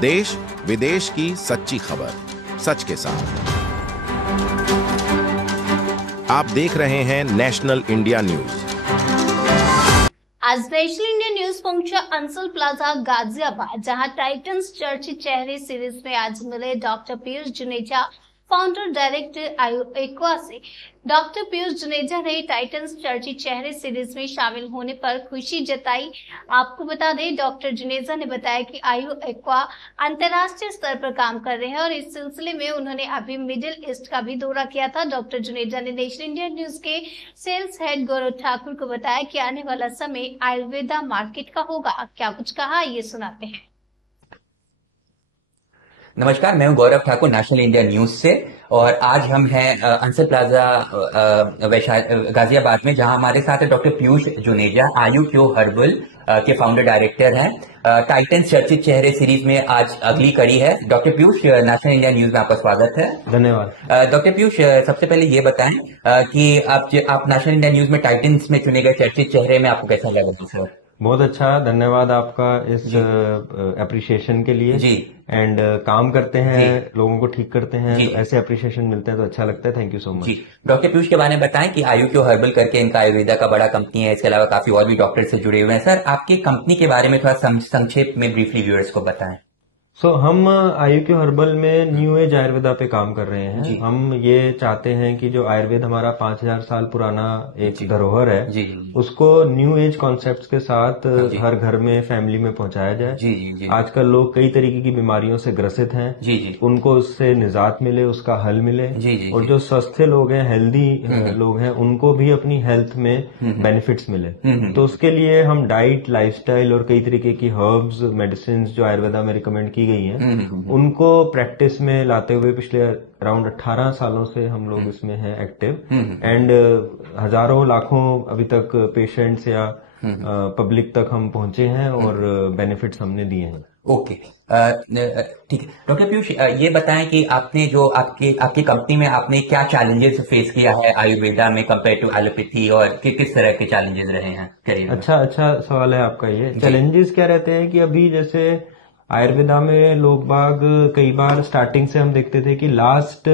देश विदेश की सच्ची खबर सच के साथ। आप देख रहे हैं नेशनल इंडिया न्यूज। आज नेशनल इंडिया न्यूज पहुंचा अंसल प्लाजा गाजियाबाद, जहां टाइटंस चर्चित चेहरे सीरीज में आज मिले doctor Piyush Juneja, founder director आयु एक्वा से। डॉक्टर पीयूष जुनेजा ने टाइटंस चर्चित चेहरे सीरीज में शामिल होने पर खुशी जताई। आपको बता दें, डॉक्टर जुनेजा ने बताया कि आयु एक्वा अंतर्राष्ट्रीय स्तर पर काम कर रहे हैं और इस सिलसिले में उन्होंने अभी मिडिल ईस्ट का भी दौरा किया था। डॉक्टर जुनेजा ने नेशनल इंडिया न्यूज के सेल्स हेड गौरव ठाकुर को बताया कि आने वाला समय आयुर्वेदा मार्केट का होगा। क्या कुछ कहा, ये सुनाते हैं। नमस्कार, मैं हूं गौरव ठाकुर नेशनल इंडिया न्यूज से और आज हम हैं अंसल प्लाजा गाजियाबाद में, जहां हमारे साथ है डॉक्टर पीयूष जुनेजा, आयु क्यो हर्बल के फाउंडर डायरेक्टर हैं। टाइटंस चर्चित चेहरे सीरीज में आज अगली कड़ी है। Doctor Piyush, national India news में आपका स्वागत है। धन्यवाद। डॉक्टर पीयूष, सबसे पहले ये बताएं कि आप नेशनल इंडिया न्यूज में टाइटंस में चुने गए चर्चित चेहरे में आपको कैसा लगा सर? बहुत अच्छा, धन्यवाद आपका इस अप्रिशिएशन के लिए जी। एंड काम करते हैं, लोगों को ठीक करते हैं, तो ऐसे अप्रिशिएशन मिलते हैं तो अच्छा लगता है। Thank you so much. जी, डॉक्टर पीयूष के बारे में बताएं कि आयु क्यो हर्बल करके इनका आयुर्वेदा का बड़ा कंपनी है। इसके अलावा काफी और भी डॉक्टर से जुड़े हुए हैं। सर, आपकी कंपनी के बारे में थोड़ा संक्षेप में ब्रीफली व्यूअर्स को बताएं। हम आयु क्यो हर्बल में न्यू एज आयुर्वेदा पे काम कर रहे हैं। हम ये चाहते हैं कि जो आयुर्वेद हमारा 5000 साल पुराना एक धरोहर है, उसको न्यू एज कॉन्सेप्ट्स के साथ हर घर में, फैमिली में पहुंचाया जाए। आजकल लोग कई तरीके की बीमारियों से ग्रसित हैं, उनको उससे निजात मिले, उसका हल मिले। और जो स्वस्थ लोग हैं, हेल्दी लोग हैं, उनको भी अपनी हेल्थ में बेनिफिट्स मिले। तो उसके लिए हम डाइट, लाइफस्टाइल और कई तरीके की हर्ब्स, मेडिसिन जो आयुर्वेदा में रिकमेंड की गई हैं, उनको प्रैक्टिस में लाते हुए पिछले अराउंड 18 सालों से हम लोग इसमें हैं एक्टिव। एंड हजारों लाखों अभी तक पेशेंट्स या पब्लिक तक हम पहुंचे हैं और बेनिफिट्स हमने दिए हैं। ओके, ठीक है। डॉक्टर पीयूष, ये बताएं कि आपने जो आपकी कंपनी में आपने क्या चैलेंजेस फेस किया है आयुर्वेदा में कंपेयर टू एलोपैथी, और किस तरह के चैलेंजेस रहे हैं करियर में? अच्छा सवाल है आपका। ये चैलेंजेस क्या रहते हैं कि अभी जैसे आयुर्वेदा में लोग बाग कई बार स्टार्टिंग से हम देखते थे कि लास्ट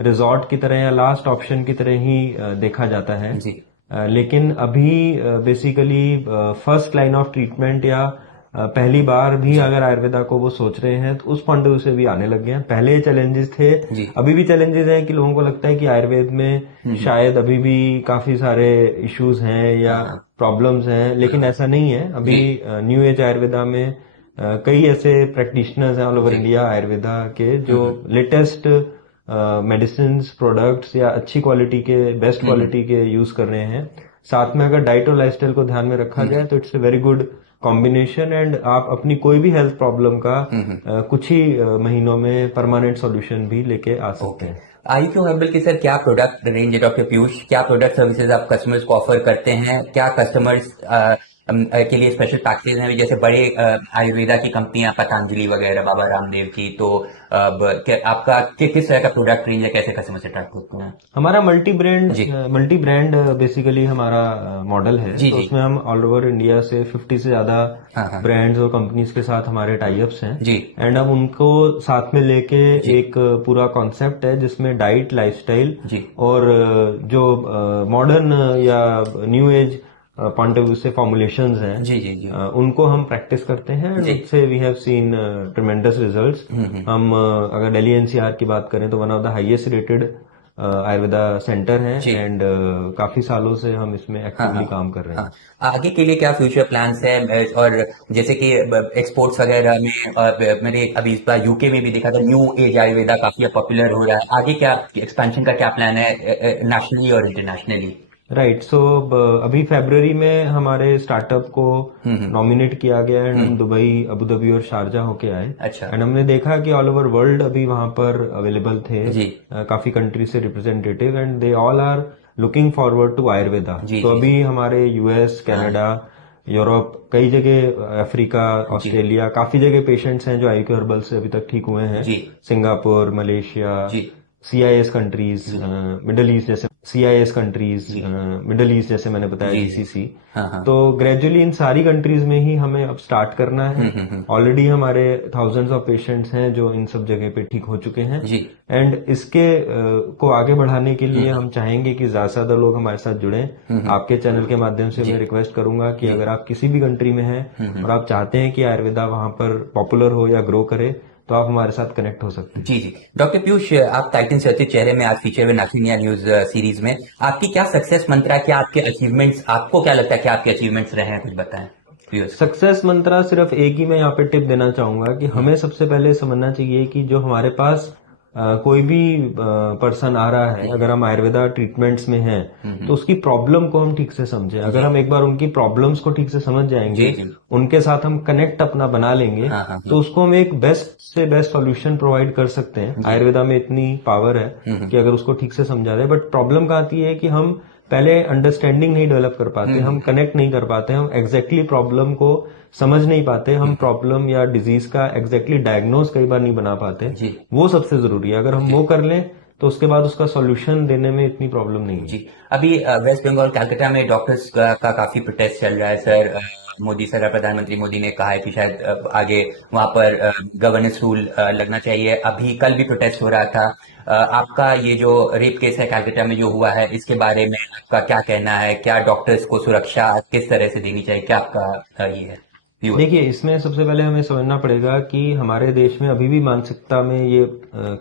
रिजॉर्ट की तरह या लास्ट ऑप्शन की तरह ही देखा जाता है। लेकिन अभी basically first line of treatment या पहली बार भी अगर आयुर्वेदा को वो सोच रहे हैं तो उस पॉइंट ऑफ व्यू से भी आने लग गए हैं। पहले चैलेंजेस थे, अभी भी चैलेंजेस हैं कि लोगों को लगता है कि आयुर्वेद में शायद अभी भी काफी सारे इश्यूज हैं या प्रॉब्लम्स हैं, लेकिन ऐसा नहीं है। अभी न्यू एज आयुर्वेदा में कई ऐसे प्रैक्टिशनर्स हैं ऑल ओवर इंडिया आयुर्वेदा के, जो लेटेस्ट मेडिसिन प्रोडक्ट्स या अच्छी क्वालिटी के, बेस्ट क्वालिटी के यूज कर रहे हैं। साथ में अगर डाइट और लाइफस्टाइल को ध्यान में रखा जाए तो it's a very good combination, and आप अपनी कोई भी हेल्थ प्रॉब्लम का कुछ ही महीनों में परमानेंट सॉल्यूशन भी लेके आ सकते हैं। आयु क्यो हर्बल की सर क्या प्रोडक्ट रेंज है डॉक्टर पीयूष? क्या प्रोडक्ट सर्विसेज आप कस्टमर्स को ऑफर करते हैं? क्या कस्टमर्स के लिए स्पेशल पैकेज हैं? जैसे बड़े आयुर्वेदा की कंपनियां, पतंजलि वगैरह, बाबा रामदेव की, तो आपका किस तरह का प्रोडक्ट रेंज है? कैसे कस्टमर से अट्रैक्ट करते हैं? हमारा मल्टी ब्रांड बेसिकली हमारा मॉडल है। तो उसमें हम ऑल ओवर इंडिया से 50 से ज्यादा ब्रांड्स और कंपनीज के साथ हमारे टाई अप्स हैं। एंड हम उनको साथ में लेके एक पूरा कॉन्सेप्ट है जिसमें डाइट, लाइफस्टाइल और जो मॉडर्न या new age point of view से फॉर्मुलेशंस हैं, उनको हम प्रैक्टिस करते हैं। उससे we have seen tremendous results. हम अगर दिल्ली एनसीआर की बात करें तो one of the highest rated Ayurveda centre है, एंड काफी सालों से हम इसमें एक्टिवली काम कर रहे हैं। आगे के लिए क्या फ्यूचर प्लान्स है? और जैसे कि एक्सपोर्ट्स वगैरह में मैंने अभी इस बार यूके में भी देखा था, न्यू एज आयुर्वेदा काफी पॉपुलर हो रहा है। आगे क्या एक्सपेंशन का क्या प्लान है नेशनली और इंटरनेशनली? राइट, सो अभी फरवरी में हमारे स्टार्टअप को नॉमिनेट किया गया है। हम दुबई, अबू धाबी और शारजा होके आए। एंड हमने देखा कि ऑल ओवर वर्ल्ड अभी वहां पर अवेलेबल थे काफी कंट्री से representative, and they all are looking forward to Ayurveda. तो अभी हमारे यूएस, कनाडा, यूरोप, कई जगह, अफ्रीका, ऑस्ट्रेलिया, काफी जगह पेशेंट्स हैं जो आयु क्यो हर्बल से अभी तक ठीक हुए हैं। Singapore, Malaysia, CIS countries, middle east जैसे CIS कंट्रीज, मिडल ईस्ट जैसे मैंने बताया GCC, तो ग्रेजुअली इन सारी कंट्रीज में ही हमें अब स्टार्ट करना है। ऑलरेडी हमारे थाउजेंड्स ऑफ पेशेंट्स हैं जो इन सब जगह पे ठीक हो चुके हैं, एंड इसके को आगे बढ़ाने के लिए हम चाहेंगे कि ज्यादा से ज्यादा लोग हमारे साथ जुड़े। आपके चैनल के माध्यम से मैं रिक्वेस्ट करूंगा कि अगर आप किसी भी कंट्री में हैं और आप चाहते हैं कि आयुर्वेदा वहां पर पॉपुलर हो या ग्रो करे, तो आप हमारे साथ कनेक्ट हो सकते हैं। जी। डॉक्टर पीयूष, आप टाइटन से चर्चित चेहरे में आज फीचर हुए नाखिनिया न्यूज सीरीज में, आपकी क्या सक्सेस मंत्रा, क्या आपके अचीवमेंट्स, आपको क्या लगता है क्या आपके अचीवमेंट रहे हैं, कुछ बताएं। सक्सेस मंत्रा सिर्फ एक ही मैं यहाँ पे टिप देना चाहूंगा कि हमें सबसे पहले समझना चाहिए कि जो हमारे पास कोई भी पर्सन आ रहा है, अगर हम आयुर्वेदा ट्रीटमेंट्स में हैं, तो उसकी प्रॉब्लम को हम ठीक से समझें। अगर हम एक बार उनकी प्रॉब्लम्स को ठीक से समझ जाएंगे, उनके साथ हम कनेक्ट अपना बना लेंगे, तो उसको हम एक बेस्ट से बेस्ट सॉल्यूशन प्रोवाइड कर सकते हैं। आयुर्वेदा में इतनी पावर है कि अगर उसको ठीक से समझा जाए। बट प्रॉब्लम कहाँ आती है कि हम पहले अंडरस्टैंडिंग नहीं डेवलप कर पाते, हम कनेक्ट नहीं कर पाते, हम एग्जैक्टली प्रॉब्लम को समझ नहीं पाते, हम प्रॉब्लम या डिजीज का एग्जैक्टली डायग्नोज कई बार नहीं बना पाते। वो सबसे जरूरी है। अगर हम वो कर लें तो उसके बाद उसका सॉल्यूशन देने में इतनी प्रॉब्लम नहीं है। जी। अभी वेस्ट बंगाल कलकत्ता में डॉक्टर्स का काफी प्रोटेस्ट चल रहा है सर। मोदी सरकार, प्रधानमंत्री मोदी ने कहा है कि शायद आगे वहां पर गवर्नेंस रूल लगना चाहिए। अभी कल भी प्रोटेस्ट हो रहा था। आपका ये जो रेप केस है कलकत्ता में जो हुआ है, इसके बारे में आपका क्या कहना है? क्या डॉक्टर्स को सुरक्षा किस तरह से देनी चाहिए? क्या आपका ये है? देखिए, इसमें सबसे पहले हमें समझना पड़ेगा कि हमारे देश में अभी भी मानसिकता में ये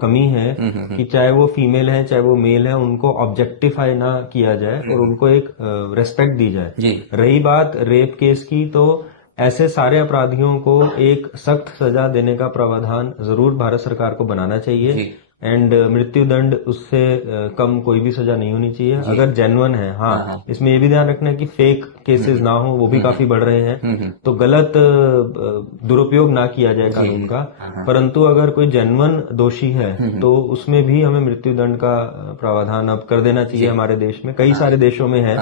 कमी है कि चाहे वो फीमेल है चाहे वो मेल है, उनको ऑब्जेक्टिफाई ना किया जाए और उनको एक रेस्पेक्ट दी जाए। रही बात रेप केस की, तो ऐसे सारे अपराधियों को एक सख्त सजा देने का प्रावधान जरूर भारत सरकार को बनाना चाहिए। एंड मृत्यु दंड उससे कम कोई भी सजा नहीं होनी चाहिए अगर जेन्युइन है। हाँ, इसमें ये भी ध्यान रखना है कि फेक केसेस ना हो, वो भी काफी बढ़ रहे हैं, तो गलत दुरुपयोग ना किया जाए कानून का। परंतु अगर कोई जेन्युइन दोषी है तो उसमें भी हमें मृत्यु दंड का प्रावधान अब कर देना चाहिए। हमारे देश में, कई सारे देशों में है।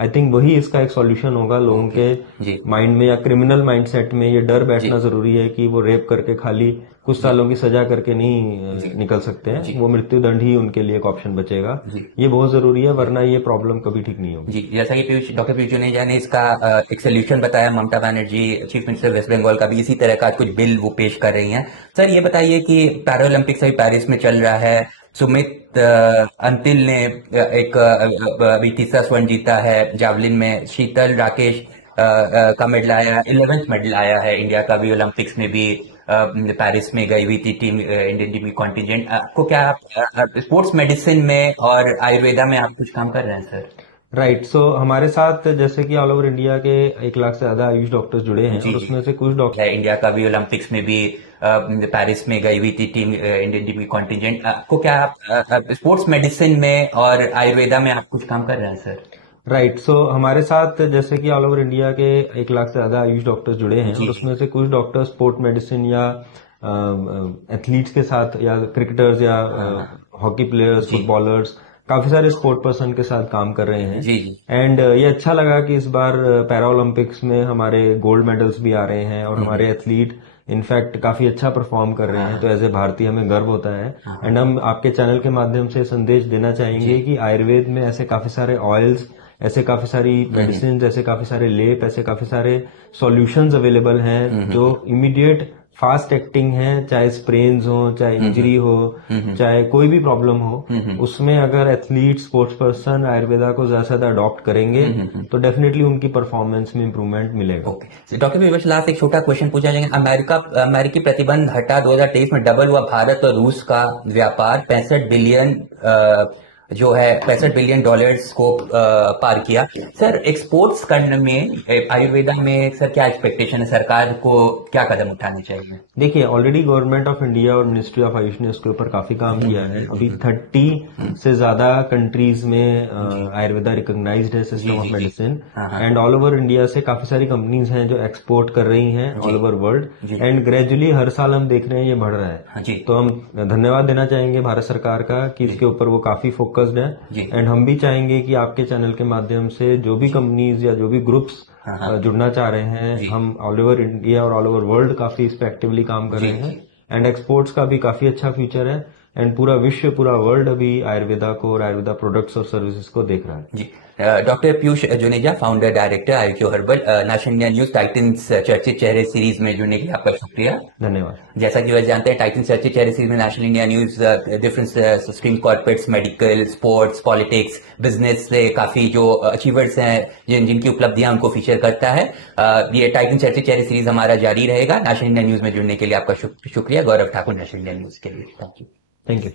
आई थिंक वही इसका एक सॉल्यूशन होगा। लोगों के माइंड में या क्रिमिनल माइंडसेट में ये डर बैठना जरूरी है कि वो रेप करके खाली कुछ सालों की सजा करके नहीं निकल सकते हैं, वो मृत्यु दंड ही उनके लिए एक ऑप्शन बचेगा। ये बहुत जरूरी है, वरना ये प्रॉब्लम कभी ठीक नहीं होगी। जी, जैसा कि डॉक्टर पीयूष जुनेजा ने इसका एक सोल्यूशन बताया, Mamata Banerjee chief minister West Bengal का भी इसी तरह का कुछ बिल वो पेश कर रही हैं। सर, ये बताइए कि पैरालंपिक्स अभी पेरिस में चल रहा है। सुमित अंतिल ने एक अभी तीसरा स्वर्ण जीता है जावलिन में। शीतल राकेश का मेडल आया, 11th मेडल आया है इंडिया का भी। ओलंपिक्स में भी पेरिस में गई हुई थी टीम, इंडियन टीम की कॉन्टिजेंट। आपको क्या स्पोर्ट्स मेडिसिन में और आयुर्वेदा में आप कुछ काम कर रहे हैं सर? राइट। सो हमारे साथ जैसे कि ऑल ओवर इंडिया के 1 लाख से ज्यादा आयुष डॉक्टर्स जुड़े हैं और उसमें से कुछ डॉक्टर इंडिया का भी ओलंपिक्स में भी पेरिस में गई हुई थी टीम, इंडियन टीम की कॉन्टिजेंट। आपको क्या स्पोर्ट्स मेडिसिन में और आयुर्वेदा में आप कुछ काम कर रहे हैं सर? राइट। सो हमारे साथ जैसे कि ऑल ओवर इंडिया के 1 लाख से ज्यादा आयुष डॉक्टर्स जुड़े हैं और उसमें से कुछ डॉक्टर स्पोर्ट मेडिसिन या एथलीट्स के साथ, या क्रिकेटर्स या हॉकी प्लेयर्स, फुटबॉलर्स, काफी सारे स्पोर्ट पर्सन के साथ काम कर रहे हैं। एंड ये अच्छा लगा कि इस बार पैरा ओलंपिक्स में हमारे गोल्ड मेडल्स भी आ रहे हैं और हमारे एथलीट इनफैक्ट काफी अच्छा परफॉर्म कर रहे हैं। तो एज ए भारतीय हमें गर्व होता है। एंड हम आपके चैनल के माध्यम से संदेश देना चाहेंगे कि आयुर्वेद में ऐसे काफी सारे ऑयल्स, ऐसे काफी सारी मेडिसिन, ऐसे काफी सारे लेप, ऐसे काफी सारे सॉल्यूशंस अवेलेबल हैं जो इमीडिएट फास्ट एक्टिंग है। चाहे स्प्रेन्स हो, चाहे इंजरी हो, चाहे कोई भी प्रॉब्लम हो, उसमें अगर एथलीट, स्पोर्ट्स पर्सन आयुर्वेदा को ज्यादा से ज्यादा अडॉप्ट करेंगे तो डेफिनेटली उनकी परफॉर्मेंस में इंप्रूवमेंट मिलेगा। डॉक्टर पीयूष, लास्ट एक छोटा क्वेश्चन पूछा जाएगा। अमेरिकी प्रतिबंध हटा 2023 में डबल हुआ भारत और रूस का व्यापार, 65 बिलियन डॉलर्स को पार किया। सर, एक्सपोर्ट्स करने में आयुर्वेदा में सर क्या एक्सपेक्टेशन है? सरकार को क्या कदम उठाने चाहिए? देखिए, ऑलरेडी गवर्नमेंट ऑफ इंडिया और मिनिस्ट्री ऑफ आयुष ने उसके ऊपर काफी काम किया है। अभी 30 से ज्यादा कंट्रीज में आयुर्वेदा रिकॉग्नाइज्ड है system of medicine. And all over India से काफी सारी कंपनीज हैं जो एक्सपोर्ट कर रही हैं all over world. And gradually हर साल हम देख रहे हैं ये बढ़ रहा है। तो हम धन्यवाद देना चाहेंगे भारत सरकार का कि इसके ऊपर वो काफी फोकस्ड है। एंड हम भी चाहेंगे कि आपके चैनल के माध्यम से जो भी कंपनीज या जो भी ग्रुप्स जुड़ना चाह रहे हैं, हम ऑल ओवर इंडिया और ऑल ओवर वर्ल्ड काफी इस पे एक्टिवली काम कर रहे हैं। एंड एक्सपोर्ट्स का भी काफी अच्छा फ्यूचर है। एंड पूरा विश्व, पूरा वर्ल्ड अभी आयुर्वेदा को और आयुर्वेदा प्रोडक्ट्स और सर्विसेज को देख रहा है। जी, doctor Piyush Juneja, founder director IQ herbal, national India news titans चर्चित चेहरे सीरीज में जुड़ने के लिए आपका शुक्रिया। धन्यवाद। जैसा कि वह जानते हैं, टाइटन चर्चित चेहरे सीरीज में national India news different stream corporates, medical, sports, politics, business से काफी जो अचीवर्स हैं जिनकी उपलब्धियां उनको फीचर करता है। ये टाइटन चर्चित चेहरे सीरीज हमारा जारी रहेगा। नेशनल इंडिया न्यूज में जुड़ने के लिए आपका शुक्रिया। गौरव ठाकुर, नेशनल इंडिया न्यूज के लिए। Thank you. Thank you.